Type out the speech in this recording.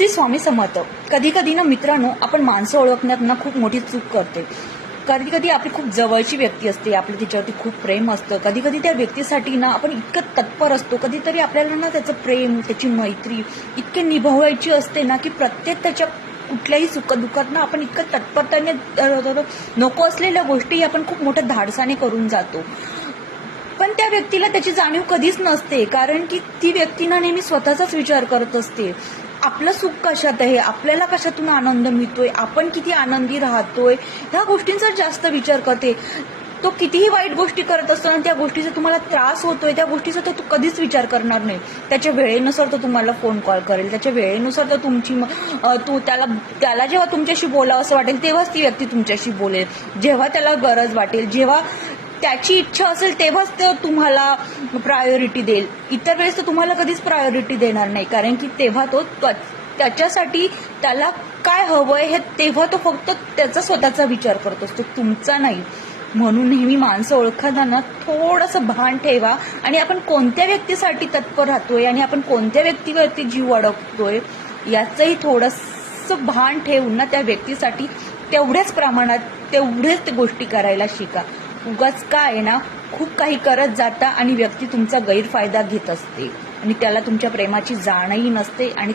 श्री स्वामी समर्थ कधी कधी ना मित्रांनो आपण माणसं ओळखण्यात ना खूप मोठी चूक करते कधी कधी आपली खूप जवळची व्यक्ती असते आपलं तिच्यावरती खूप प्रेम असतं. कधी कधी त्या व्यक्तीसाठी ना आपण इतकं तत्पर असतो कधीतरी आपल्याला ना त्याचं प्रेम त्याची मैत्री इतके निभवायची असते ना की प्रत्येक त्याच्या कुठल्याही सुखदुःखात ना आपण इतकं तत्परतेने नको असलेल्या गोष्टी आपण खूप मोठ्या धाडसाने करून जातो. पण त्या व्यक्तीला त्याची जाणीव कधीच नसते कारण की ती व्यक्ती ना नेहमी स्वतःचाच विचार करत असते. आपलं सुख कशात आहे? आपल्याला कशातून आनंद मिळतोय? आपण किती आनंदी राहतोय? ह्या गोष्टींचा जास्त विचार करते. तो कितीही वाईट गोष्टी करत असताना त्या गोष्टीचा तुम्हाला त्रास होतोय. त्या गोष्टीचा तो कधीच विचार करणार नाही. त्याच्या वेळेनुसार तो तुम्हाला फोन कॉल करेल. त्याच्या वेळेनुसार तो तुमची मग तू त्याला त्याला जेव्हा तुमच्याशी बोलावं असं वाटेल तेव्हाच ती व्यक्ती तुमच्याशी बोलेल. जेव्हा त्याला गरज वाटेल जेव्हा त्याची इच्छा असेल तेव्हाच तो तुम्हाला प्रायोरिटी देईल. इतर वेळेस तो तुम्हाला कधीच प्रायोरिटी देणार नाही कारण की तेव्हा तो त्याच्यासाठी त्याला काय हवंय हे तेव्हा तो फक्त त्याचा स्वतःचा विचार करत असतो तुमचा नाही. म्हणून नेहमी माणसं ओळखताना थोडंसं भान ठेवा आणि आपण कोणत्या व्यक्तीसाठी तत्पर राहतोय आणि आपण कोणत्या व्यक्तीवरती जीव अडकतोय याचंही थोडंसं भान ठेवून ना त्या व्यक्तीसाठी तेवढ्याच प्रमाणात तेवढेच ते गोष्टी करायला शिका. उगाच काय आहे ना खूप काही करत जाता आणि व्यक्ती तुमचा गैरफायदा घेत असते. आणि त्याला तुमच्या प्रेमाची जाणही नसते आणि